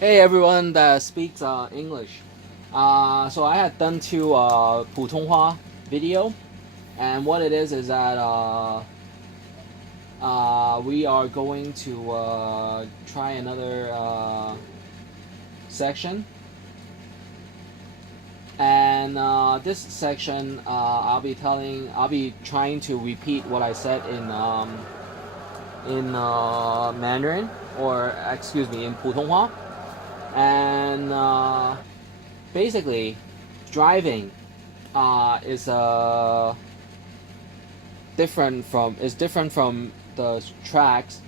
Hey everyone that speaks English. So I had done two 普通话 video, and what it is that we are going to try another section, and this section I'll be trying to repeat what I said in Mandarin, or excuse me, in 普通话, and basically driving is different from the tracks,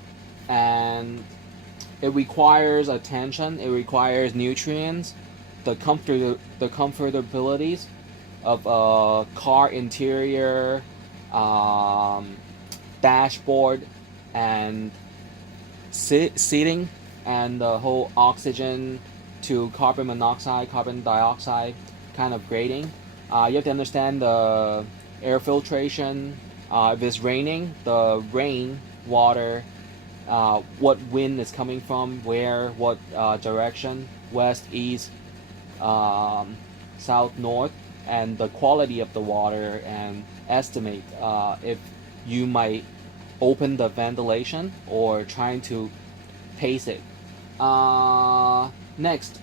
and it requires attention, it requires nutrients, the comfortabilities of a car interior, um, dashboard, and seating, and the whole oxygen to carbon monoxide, carbon dioxide kind of grading. You have to understand the air filtration. If it's raining, the rain water, what wind is coming from, where, what direction, west, east, south, north, and the quality of the water, and estimate if you might open the ventilation or trying to pace it. Next,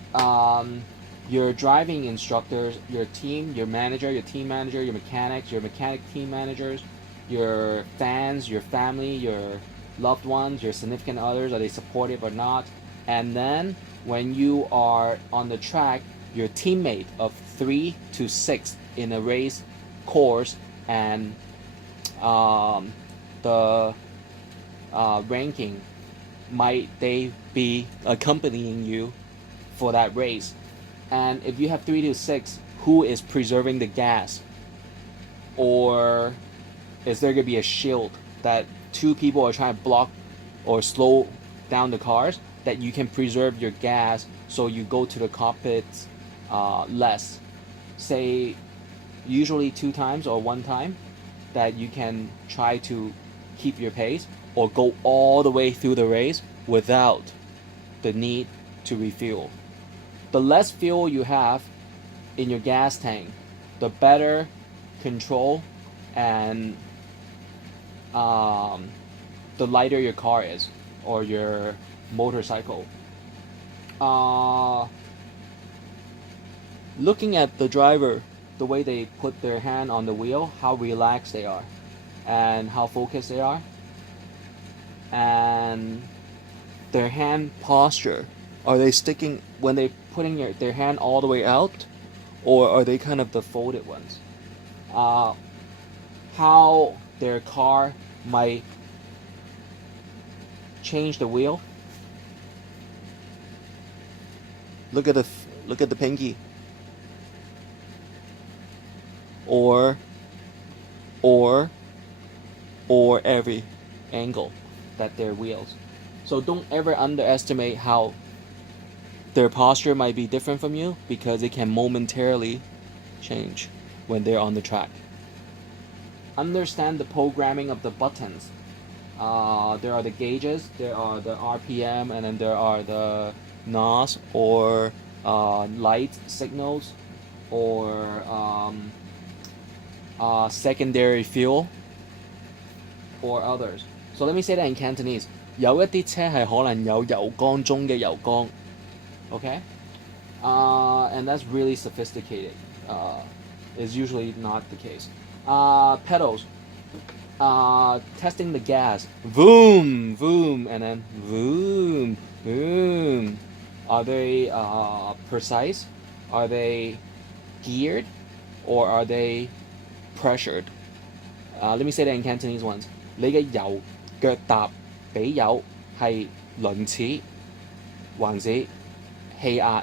your driving instructors, your team, your manager, your team manager, your mechanics, your mechanic team managers, your fans, your family, your loved ones, your significant others, are they supportive or not? And then when you are on the track, your teammate of 3 to 6 in a race course, and the ranking, might they be accompanying you for that race? And if you have 3 to 6, who is preserving the gas? Or is there gonna be a shield that two people are trying to block or slow down the cars, that you can preserve your gas so you go to the cockpit less? Say usually 2 times or 1 time, that you can try to keep your pace or go all the way through the race without the need to refuel. The less fuel you have in your gas tank, the better control, and the lighter your car is, or your motorcycle. Looking at the driver, the way they put their hand on the wheel, how relaxed they are, and how focused they are, and their hand posture. Are they sticking when they putting their hand all the way out, or are they kind of the folded ones? How their car might change the wheel. Look at the pinky. Or every angle that their wheels. So don't ever underestimate how their posture might be different from you, because it can momentarily change when they're on the track. Understand the programming of the buttons. There are the gauges, there are the RPM, and then there are the NOS, or light signals, or secondary fuel, or others. So let me say that in Cantonese. 有一啲車係可能有油缸中嘅油缸 Okay? And that's really sophisticated. Is usually not the case. Pedals. Testing the gas. Vroom, vroom, and then vroom, vroom. Are they precise? Are they geared? Or are they pressured? Let me say that in Cantonese once. 你嘅油腳踏比油係輪齒，還是氣壓，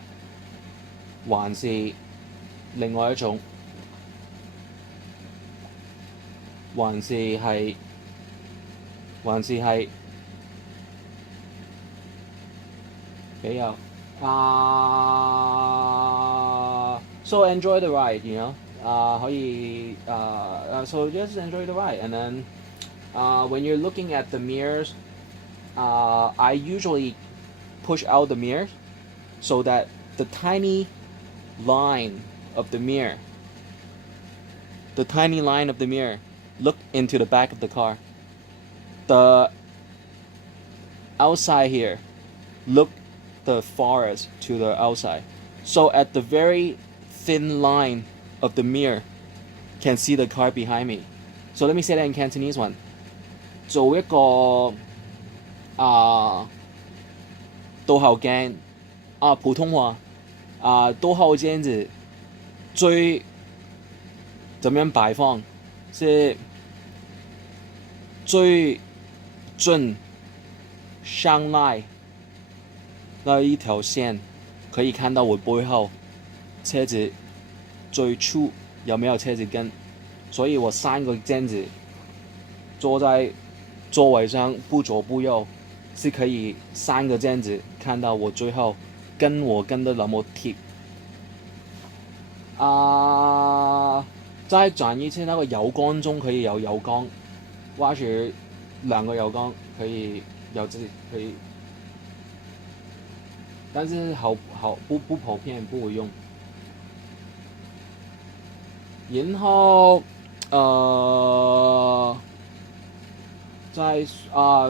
還是另外一種，還是係比較So enjoy the ride, you know. 可以 so just enjoy the ride, and then when you're looking at the mirrors, I usually push out the mirrors so that the tiny line of the mirror, look into the back of the car. The outside here, look the farthest to the outside. So at the very thin line of the mirror, can see the car behind me. So let me say that in Cantonese one. 做一個倒後鏡普通話倒後鏡子最怎麼樣擺放是最正上來那一條線可以看到我背後車子最初有沒有車子跟，所以我3個鏡子坐在座位上不左不右，是可以3個鏡子看到我最後跟我跟得那麼貼。再轉一次那個油缸中可以有油缸，或者2個油缸可以有自己可以，但是不普遍不會用。然後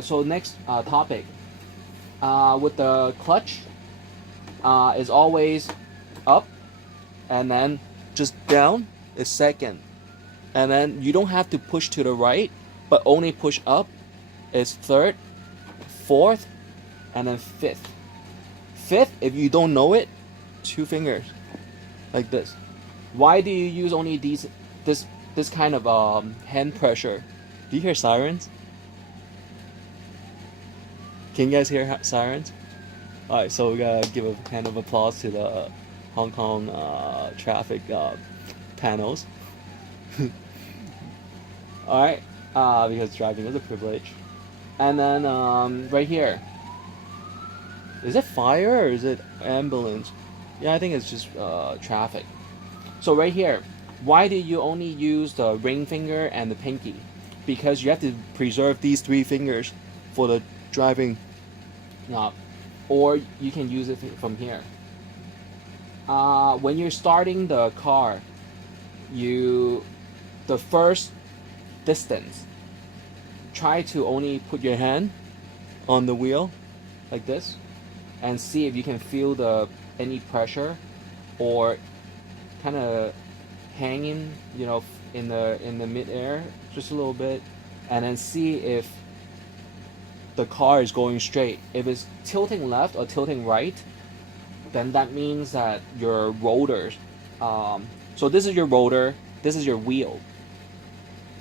so next topic with the clutch is always up and then just down is second, and then you don't have to push to the right but only push up is third, fourth, and then fifth. Fifth, if you don't know it, 2 fingers like this. Why do you use only this kind of hand pressure? Do you hear sirens? Can you guys hear sirens? Alright, so we gotta give a hand of applause to the Hong Kong traffic panels. Alright, because driving is a privilege. And then right here. Is it fire or is it ambulance? Yeah, I think it's just traffic. So right here, why do you only use the ring finger and the pinky? Because you have to preserve these 3 fingers for the driving, or you can use it from here. When you're starting the car, the first distance, try to only put your hand on the wheel like this and see if you can feel any pressure or kind of hanging, in the mid-air just a little bit, and then see if the car is going straight. If it's tilting left or tilting right, then that means that your rotors, so this is your rotor, this is your wheel.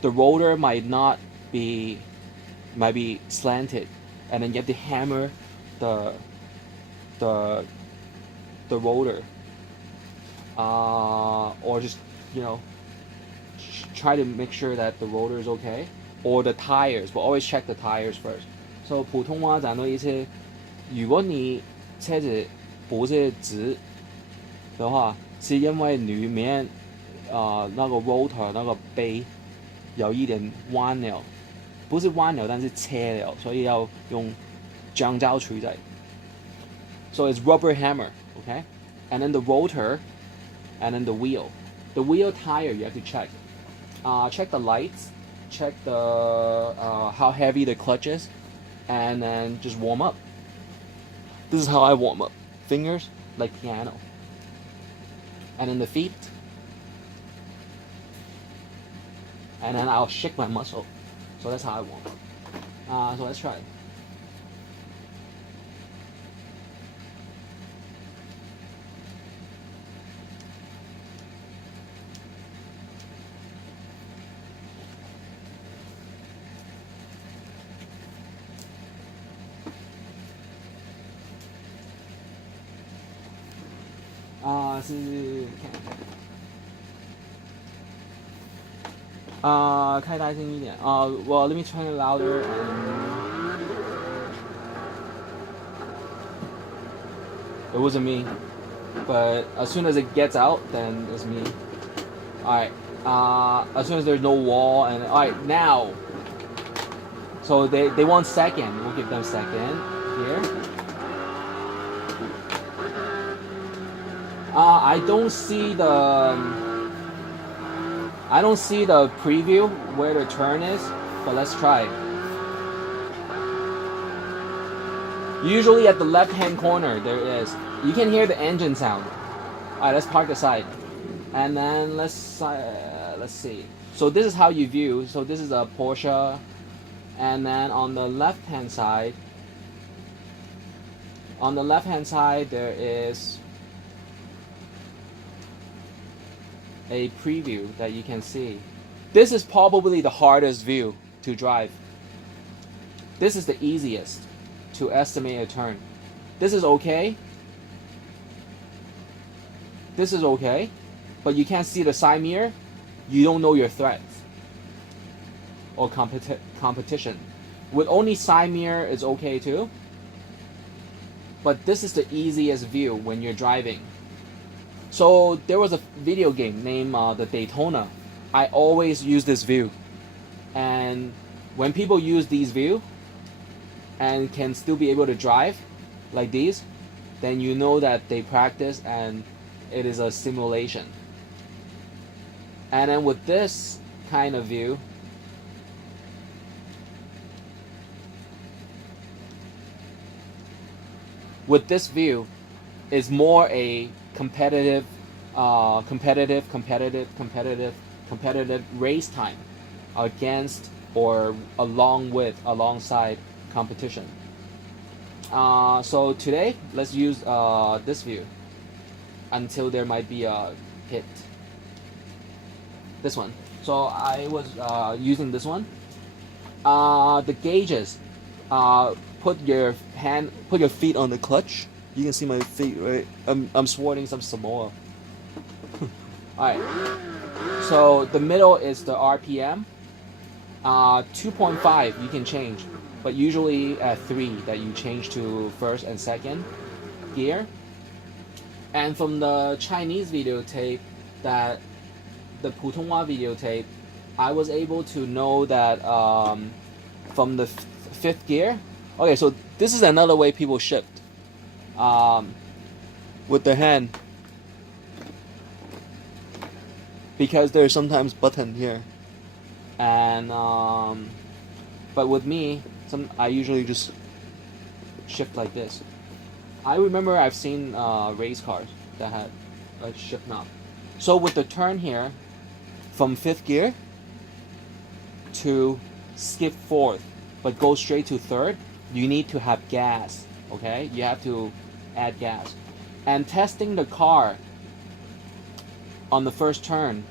The rotor might be slanted, and then you have to hammer the rotor, or just try to make sure that the rotor is okay, or the tires. We'll always check the tires first. So 普通話講的意思，如果你車子不是直的話，是因為裡面那個 rotor 那個杯有一點彎了，不是彎了，但是斜了，所以要用橡膠錘仔。So it's rubber hammer, okay? And then the rotor, and then the wheel. The wheel tire you have to check. Check the lights, check the how heavy the clutch is, and then just warm up. This is how I warm up. Fingers like piano. And then the feet. And then I'll shake my muscle. So that's how I warm up. So let's try it. Well, let me turn it louder. It wasn't me, but as soon as it gets out, then it's me. Alright, as soon as there's no wall, and alright, now. So they want second. We'll give them second here. I don't see the preview where the turn is, but let's try. Usually at the left-hand corner there is. You can hear the engine sound. All right, let's park aside, and then let's see. So this is how you view. So this is a Porsche, and then on the left-hand side, there is a preview that you can see. This is probably the hardest view to drive. This is the easiest to estimate a turn. This is okay. This is okay, but you can't see the side mirror. You don't know your threats or competition. With only side mirror, it's okay too. But this is the easiest view when you're driving. So there was a video game named the Daytona. I always use this view, and when people use these view and can still be able to drive like these, then you know that they practice and it is a simulation. And then with this kind of view, is more a competitive race time against or alongside competition. So today, let's use this view until there might be a hit. This one. So I was using this one. The gauges. Put your feet on the clutch. You can see my feet, right? I'm sporting some Samoa. Alright. So the middle is the RPM. 2.5 you can change, but usually at 3 that you change to first and second gear. And from the Chinese videotape, that the 普通话 videotape, I was able to know that from the fifth gear. Okay, so this is another way people shift. With the hand, because there's sometimes button here, and but with me, I usually just shift like this. I remember I've seen race cars that had a shift knob. So with the turn here, from fifth gear to skip fourth, but go straight to third, you need to have gas. Okay, you have to add gas. And testing the car on the first turn,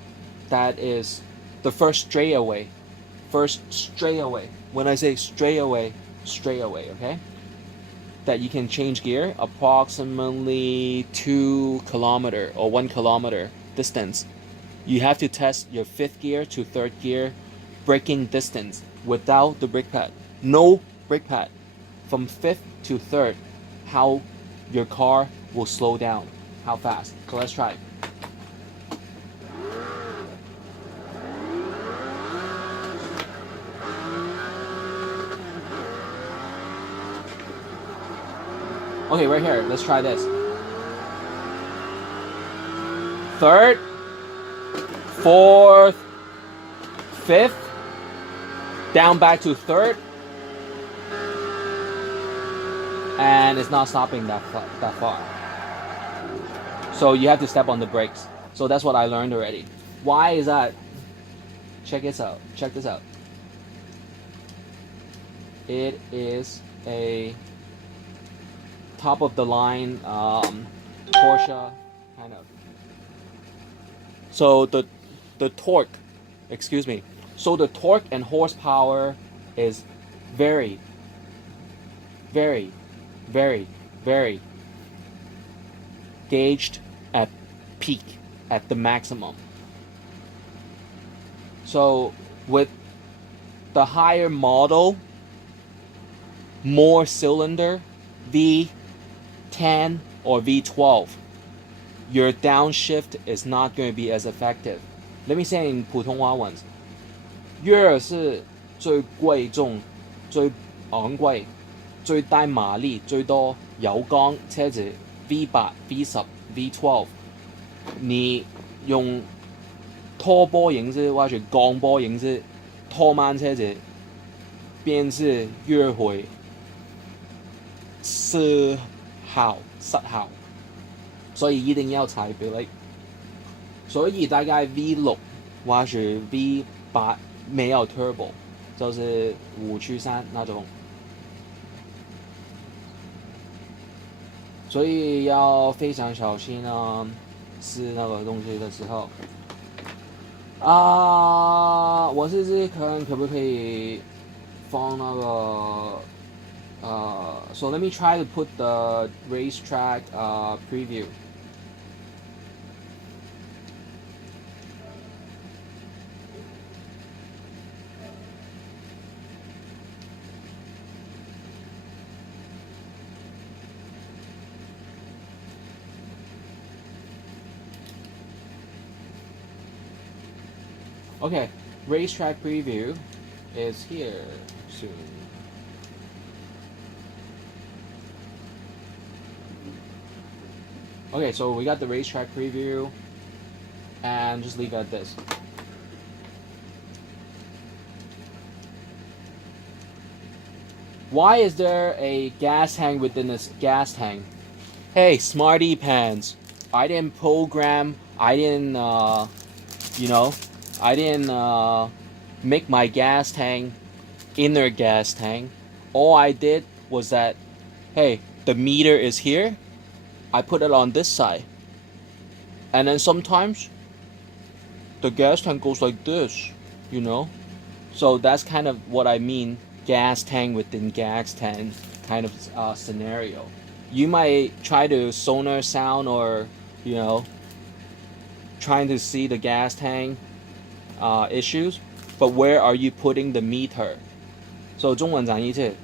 that is the first straightaway. When I say straightaway, okay? That you can change gear approximately 2 kilometer or 1 kilometer distance. You have to test your fifth gear to third gear braking distance without the brake pad. No brake pad. From fifth to third, how your car will slow down, how fast. So let's try. Okay, right here, let's try this. Third, fourth, fifth, down back to third, and it's not stopping that far. So you have to step on the brakes. So that's what I learned already. Why is that? Check this out. It is a top of the line Porsche kind of. So the torque, so the torque and horsepower is very gauged at peak, at the maximum. So with the higher model, more cylinder, V10 or V12, your downshift is not going to be as effective. Let me say in 普通话 once. 越是最贵重、最昂貴、最大馬力、最多油缸車子 V8、V10、V12 你用拖波形式或者降波形式拖慢车子，便是越会失效，所以一定要踩表力。所以大概 V6或者 V8没有 turbo， 就是5驱3那种。所以要非常小心啊，试那个东西的时候。我试试看可不可以放那个so let me try to put the racetrack preview. Okay, racetrack preview is here soon. Okay, so we got the racetrack preview, and just leave it at this. Why is there a gas tank within this gas tank? Hey, smarty pants, I didn't program, I didn't, I didn't make my gas tank inner gas tank. All I did was that, hey, the meter is here, I put it on this side. And then sometimes the gas tank goes like this, So that's kind of what I mean, gas tank within gas tank kind of scenario. You might try to sonar sound or, trying to see the gas tank issues, but where are you putting the meter? So 中文讲义是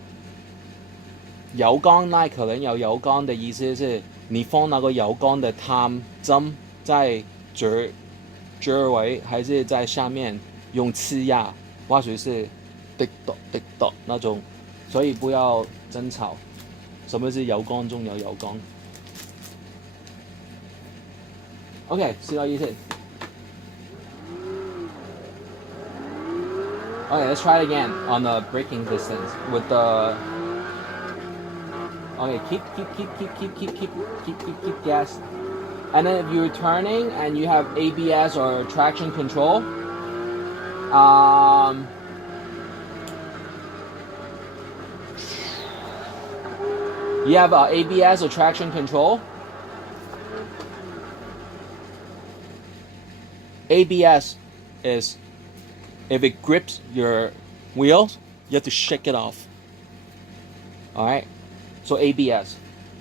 油缸那可能有油缸的意思是你放那个油缸的探针在这位还是在下面用气压，或者是滴答滴答那种，所以不要争吵。什么是油缸中有油缸 ？OK， 知道意思。Okay, let's try it again on the braking distance with the. Okay, keep gas. And then if you're turning and you have ABS or traction control, you have ABS or traction control. ABS is if it grips your wheels, you have to shake it off. Alright? So ABS.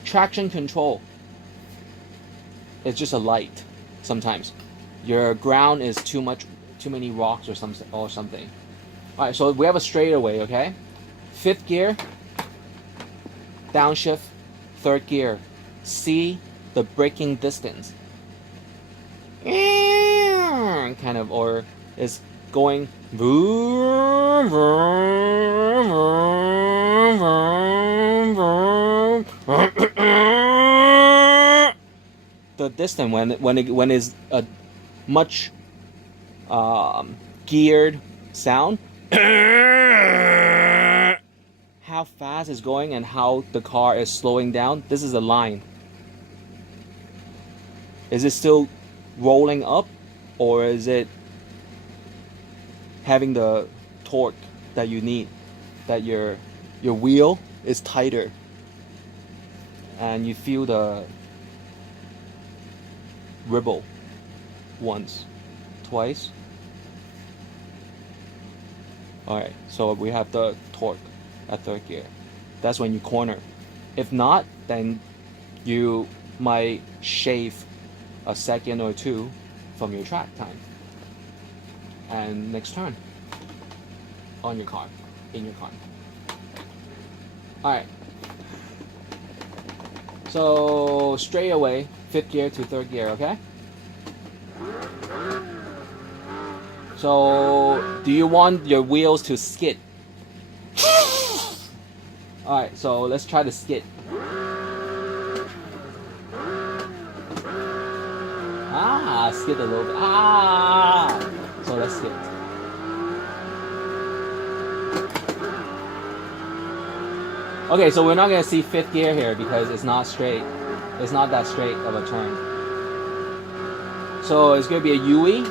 Traction control is just a light sometimes. Your ground is too many rocks or something. Alright, so we have a straightaway, okay? 5th gear, downshift, 3rd gear. See the braking distance. Kind of, or is going vroom, vroom, vroom, vroom, vroom. The distance when it's a much geared sound, how fast it's going and how the car is slowing down. This is a line. Is it still rolling up, or is it having the torque that you need, that your wheel is tighter and you feel the ripple once, twice. Alright, so we have the torque at 3rd gear. That's when you corner. If not, then you might shave a second or two from your track time. And next turn on your car, in your car. Alright. So straight away, 5th gear to 3rd gear, okay? So do you want your wheels to skid? Alright, so let's try to skid. Skid a little bit. Ah! So let's skid. Okay, so we're not going to see fifth gear here because it's not straight. It's not that straight of a turn. So it's going to be a UE.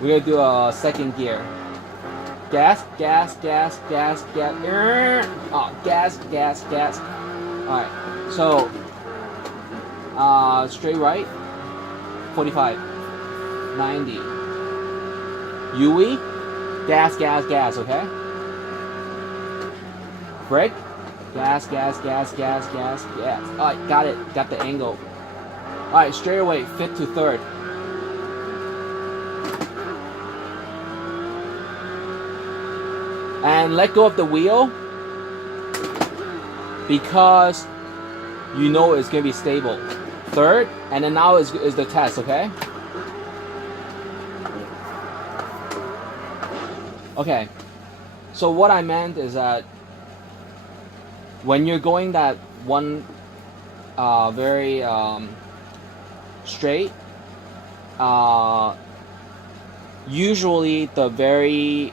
We're going to do a second gear. Gas, gas, gas, gas, gas. Oh, gas, gas, gas. Alright, so straight right, 45, 90. UE, gas, gas, gas, okay? Brake, gas, gas, gas, gas, gas, gas. Alright, got it, got the angle. Alright, straight away, fifth to third. And let go of the wheel because you know it's going to be stable. Third, and then now is the test, okay? Okay, so what I meant is that when you're going that one very straight, usually the very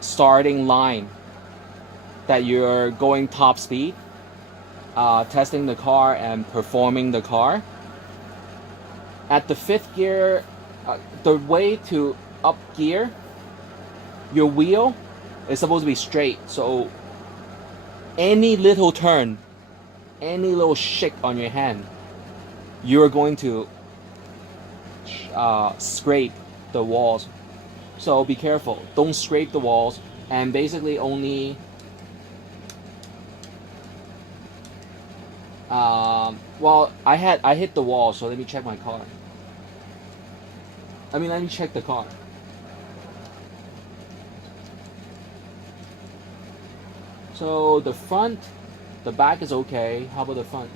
starting line that you're going top speed, testing the car and performing the car. At the fifth gear, the way to up gear, your wheel is supposed to be straight. So any little turn, any little shake on your hand, you're going to scrape the walls. So be careful. Don't scrape the walls, and basically only well, I hit the wall, so let me check my car. Let me check the car. So the front, the back is okay. How about the front?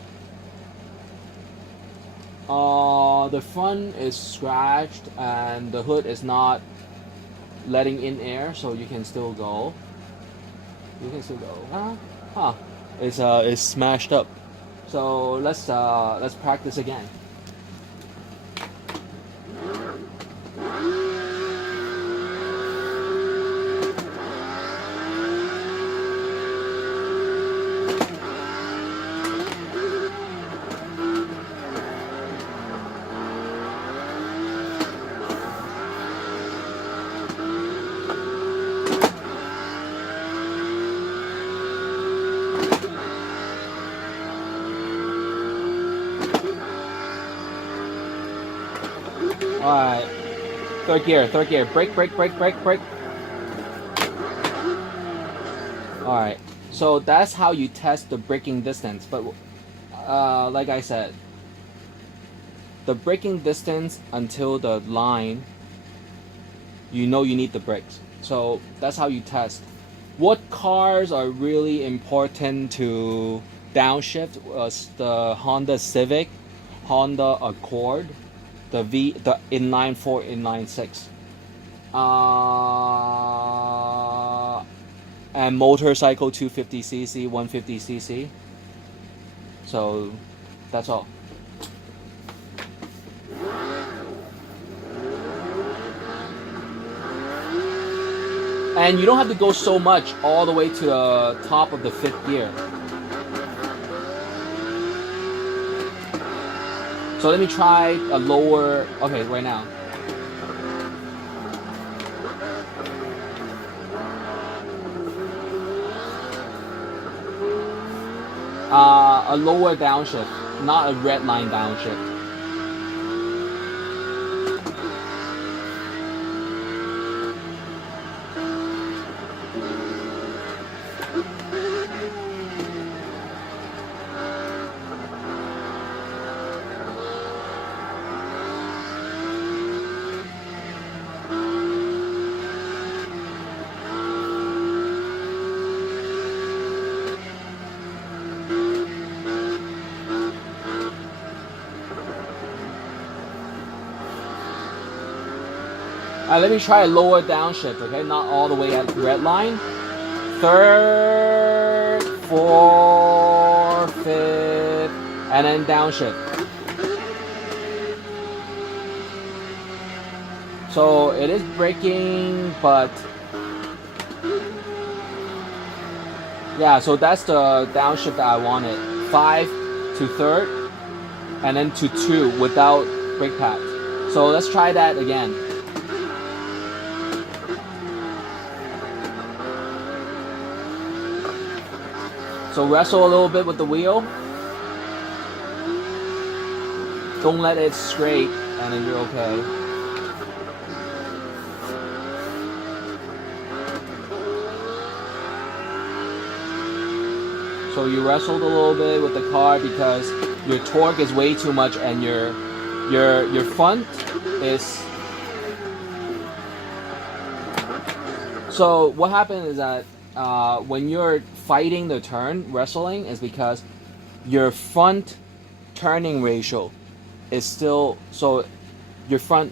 The front is scratched and the hood is not letting in air, so you can still go. You can still go. It's smashed up. So let's practice again. Alright, third gear, brake. Alright, so that's how you test the braking distance, but like I said, the braking distance until the line, you know you need the brakes. So that's how you test. What cars are really important to downshift was the Honda Civic, Honda Accord, the inline 4, inline 6, and motorcycle 250cc, 150cc. So that's all. And you don't have to go so much all the way to the top of the fifth gear. So let me try a lower, okay, right now. A lower downshift, not a red line downshift. Let me try a lower downshift, okay? Not all the way at red line. Third, fourth, fifth, and then downshift. So it is braking, but yeah, so that's the downshift that I wanted. 5 to third, and then to 2 without brake pads. So let's try that again. So wrestle a little bit with the wheel. Don't let it straight, and then you're okay. So you wrestled a little bit with the car because your torque is way too much, and your front is. So what happened is that when you're fighting the turn, wrestling is because your front turning ratio is still, so your front,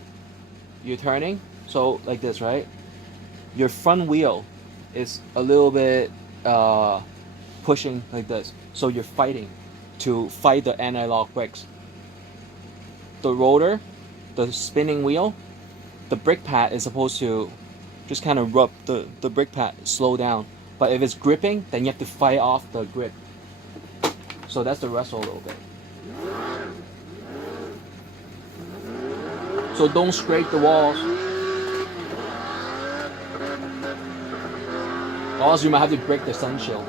you're turning, so like this, right? Your front wheel is a little bit pushing like this, so you're fighting to fight the anti-lock brakes. The rotor, the spinning wheel, the brake pad is supposed to just kind of rub the brake pad, slow down. But if it's gripping, then you have to fight off the grip. So that's the wrestle a little bit. So don't scrape the walls. Or else you might have to break the sun shield.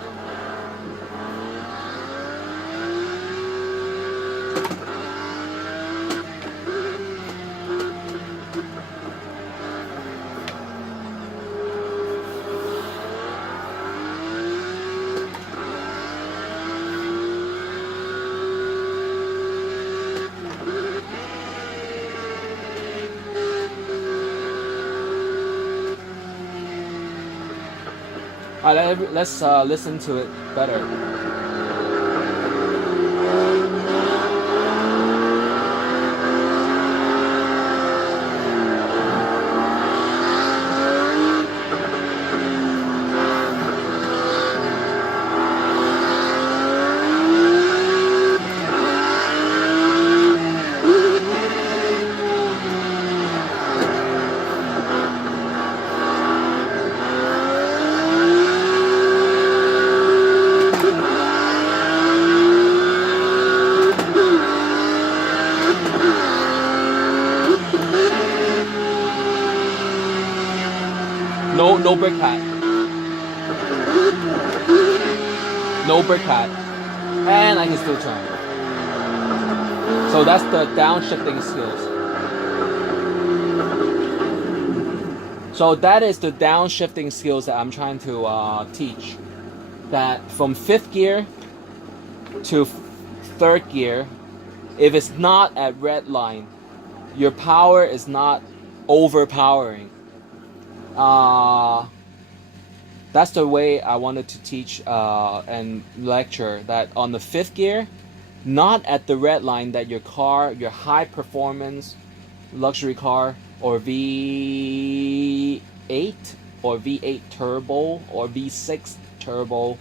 Alright, let's listen to it better. No brake pad. No brake pad. And I can still turn. So that's the downshifting skills. So that is the downshifting skills that I'm trying to teach. That from 5th gear to 3rd gear, if it's not at red line, your power is not overpowering. That's the way I wanted to teach and lecture, that on the 5th gear, not at the red line, that your car, your high performance luxury car, or V8 or V8 turbo or V6 turbo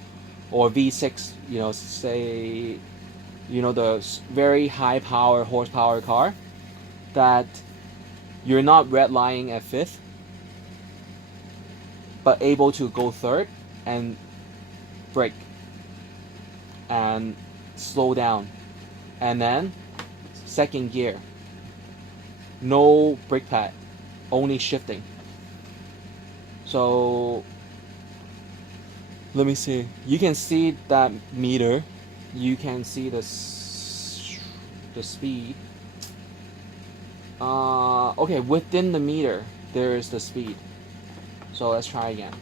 or V6, say, the very high power horsepower car, that you're not redlining at 5th, but able to go 3rd and brake and slow down, and then 2nd gear, no brake pad, only shifting. So let me see, you can see that meter, you can see the speed. Okay, within the meter there is the speed. So let's try again.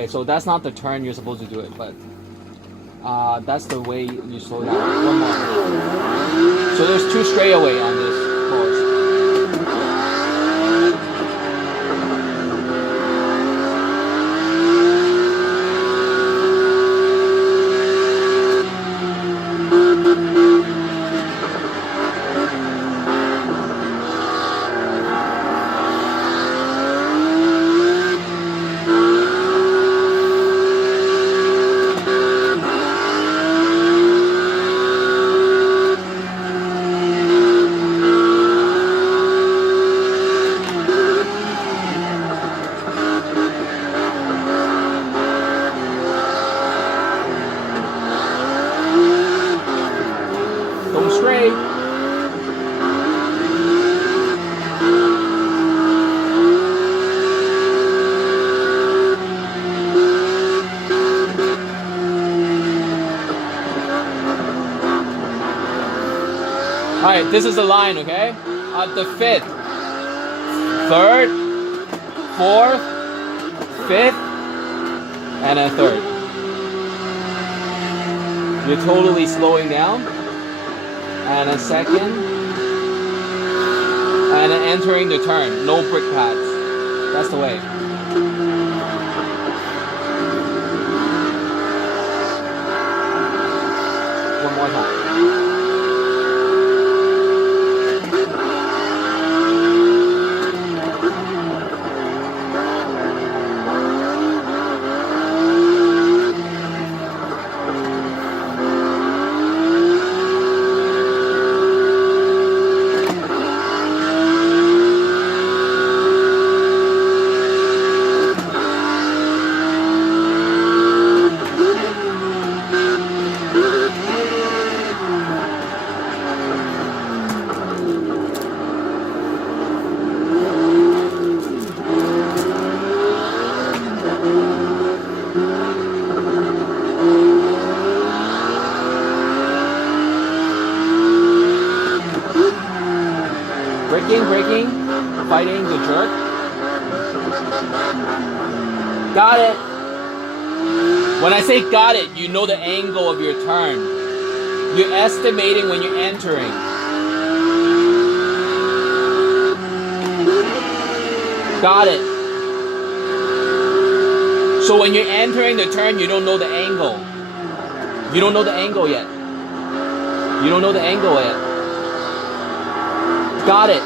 Okay, so that's not the turn you're supposed to do it, but that's the way you slow down. One more. So there's 2 straightaway on this course. Don't stray. Alright, this is the line, okay? The 5th, 3rd, 4th, 5th, and a 3rd. You're totally slowing down. And a 2nd. And entering the turn. No brake pads. That's the way. One more time. Braking, fighting the jerk. Got it. When I say got it, you know the angle of your turn. You're estimating when you're entering. Got it. So when you're entering the turn, you don't know the angle. You don't know the angle yet. You don't know the angle yet. Got it.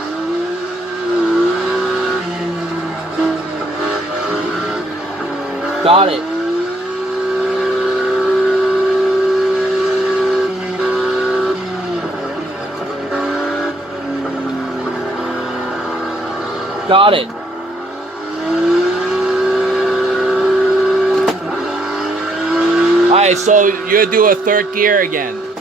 Got it. Got it. Alright, so you do a 3rd gear again.